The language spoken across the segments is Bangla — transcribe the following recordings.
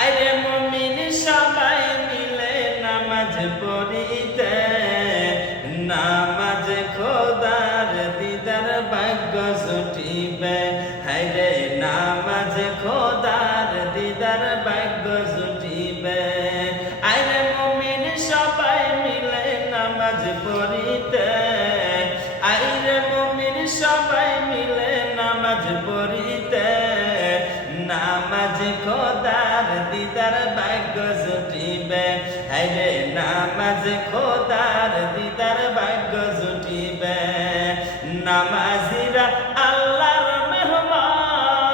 আরে মুমিন সবাই মিলে নামাজ পড়িতে, নামাজ খোদার দিদার ভাগ্য জুটিবে। হায়রে নামাজ খোদার দিদার ভাগ্য জুটিবে। আরে মুমিন সবাই মিলে নামাজ পড়িতে, আরে মুমিন সবাই মিলে নামাজ পড়িতে, নামাজ খোদার দিদার ভাগ্য জুটিবে। হায়রে নামাজ খোদার দিদার ভাগ্য জুটিবে। নামাজিরা আল্লাহর মেহমান,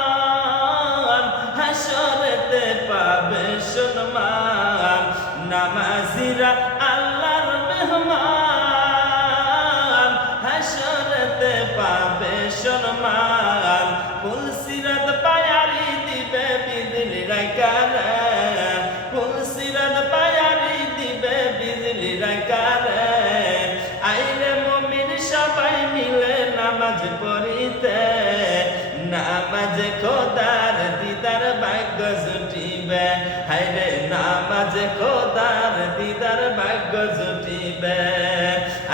হাসরেতে পাবে সম্মান। নামাজিরা আল্লাহর মেহমান, হাসরেতে পাবে সম্মান। ফুলসিরাত পায়ারি দিবে বিজলির কারে, ফুলসিরাত পায়ারি দিবে বিজলির কারে। আইরে মুমিন সবাই মিলে নামাজ পড়িতে, নামাজ খোদার দিদার ভাগ্য জুটিবে। হায়রে নামাজ খোদার দিদার ভাগ্য জুটিবে।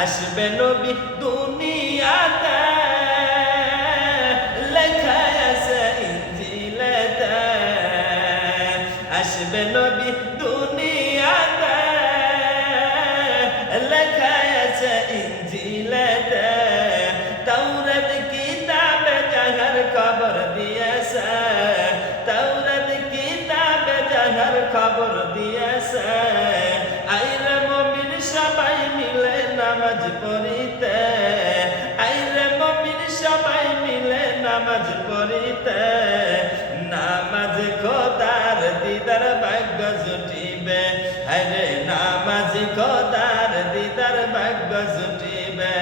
আসবে নবী দুনিয়াতে, লেখা আছে ইনজিলেতে। আসবে নবী দুনিয়াতে, লেখা আছে ইনজিলেতে। তাওরাত কিতাবে যাহার খবর দিয়েছে, তাওরাত কিতাবে যাহার খবর দিয়েছে। আইরে মুমিন সবাই মিলে নামাজ পড়িতে, আইরে মুমিন সবাই মিলে নামাজ পড়িতে, নামাজ খোদার দিদার ভাগ্য জুটিবে। আরে নামাজ খোদার দিদার ভাগ্য জুটিবে।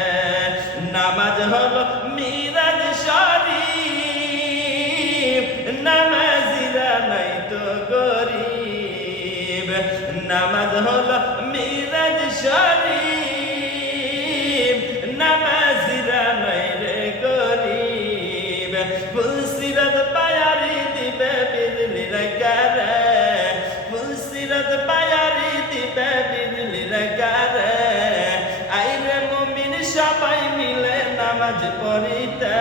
নামাজ হলো মিরাজ শরীফ, নামাজিরা নাই তো গরিব। নামাজ হলো মিরাজ শরীফ, নামাজিরা নাই রে গরিব। ফুলসিরাত পায়ারি দিবে বিজলির কারে, ফুলসিরাত পায়ারি দিবে বিজলির কারে। আইরে মুমিন সবাই মিলে নামাজ পড়িতে,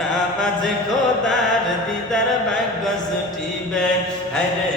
নামাজ খোদার দিদার ভাগ্য জুটিবে। হায়রে